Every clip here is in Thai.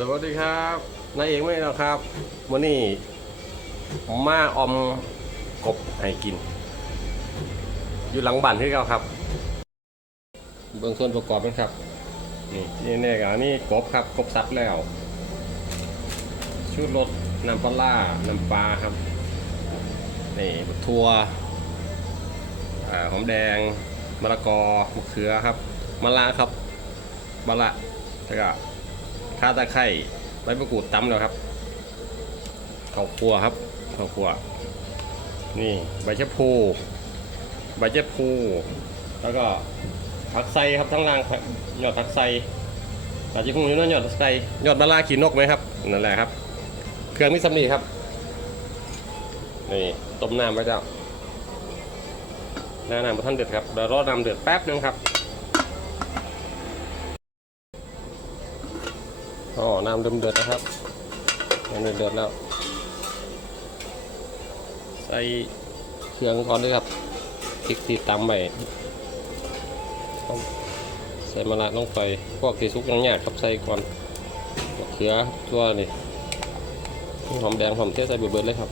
สวัสดีครับนายเอกไม่หรอกครับวันนี้ผมมาออมกบให้กิน อยู่หลังบ้านที่เราครับเบื้องส่วนประกอบนะครับ นี่นี่แน่กับนี่กบครับกบซัดแล้ว ชุดรสน้ำปลาร้าน้ำปลาครับนี่ทัวอ่าหอมแดงมะละกอมะเขือครับมะระครับมะระแล้วก็ ข้าตะไคร้ใบมะกรูดตำแล้วครับข้าวคั่วครับข้าวคั่วนี่ใบชะพูใบชะพูแล้วก็ผักไซครับทั้งล่างยอดผักไซอาจจะคงอยู่นั่นยอดผักไซยอดมะระขีนกไหมครับนั่นแหละครับ เครื่องมิสำนีครับนี่ต้มน้ำไว้แล้วน้าน้ำมาท่านเดือดครับเดี๋ยวรอน้ำเดือดแป๊บนึงครับ อ๋อ น้ำเริ่มเดือดนะครับน้ำเดือดเดือดแล้ว ใส่เครื่องก่อนด้วยครับพริกที่ตำไปใส่มะระลงไป พวกที่ซุกยังยากครับใส่ก่อนเขือตัวนี่หอมแดงหอมเทศใส่เบิดๆเลยครับ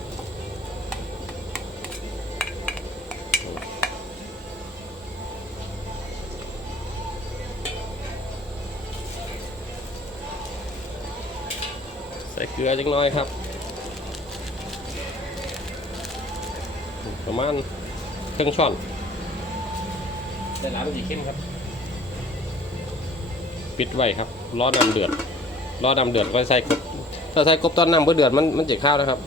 ใส่เกลือจังน้อยครับ ประมาณครึ่งช้อนใส่ร้านสีเข้มครับ ปิดไว้ครับรอน้ำเดือดรอน้ำเดือดก็ใส่กบถ้าใส่กบตอนน้ำเดือดมันมันจะข้าวนะครับ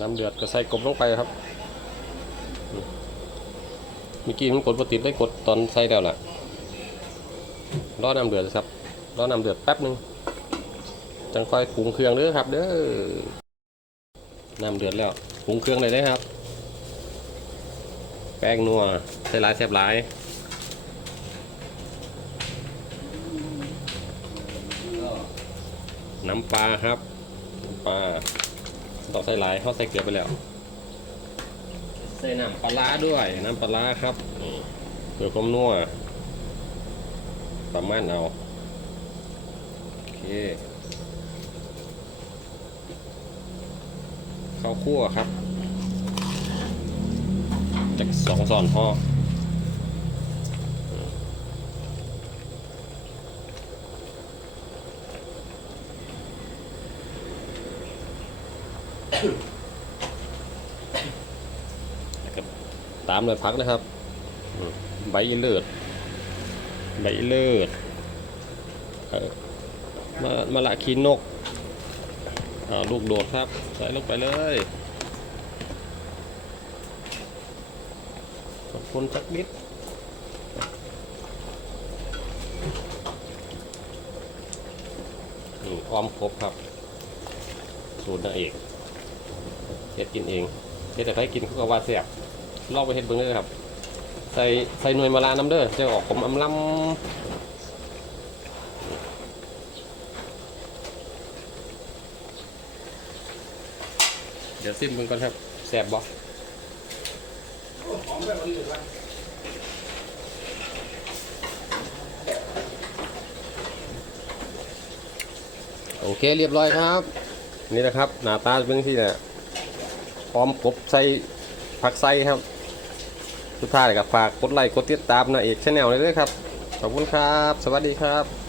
น้ำเดือดก็ใส่กบลงไปครับเมื่อกี้มันกดปติดได้กดตอนใส่แล้วล่ะรอน้ำเดือดครับรอน้ำเดือดแป๊บหนึง จังค่อยปรุงเครื่องเด้อครับ เด้อน้ำเดือดแล้วปรุงเครื่องเลยได้ครับ แป้งนัวใส่ลายแซ่บหลายน้ำปลาครับน้ำปลาต้อใส่หลายเขาใส่เกลือไปแล้ว ใส่น้ำปลาด้วย น้ำปลาครับนี่เพื่อความนัวประมาณเอาโอเค ข้าวคั่วครับ จากสองซอนพ่อตามด้วยพักนะครับ ใบอีเลิศใบอีเลิศเอ่อมามาละขีนก เอาลูกโดดครับ ใส่ลงไปเลยขอบคุณสักนิดนี่ออมครบครับ สูตรนางเอกเฮ็ดกินเองเฮ็ดแต่ให้กินก็ว่าแซ่บลองไปเฮ็ดเบิ่งเลยครับ ใส่ใส่หน่วยมะลาน้ำเด้อจะออกขมอำลำ ดี๋ยวซิมมึงก่อนครับแสบบ่โอเคเรียบร้อยครับ นี่นะครับหน้าตาเป็นที่เนี่ยพร้อมกบใส่ผักใส่ครับสุดท้ายก็ฝากกดไลค์กดติดตามนะเอกชาแนลเลยด้วยครับ ขอบคุณครับ สวัสดีครับ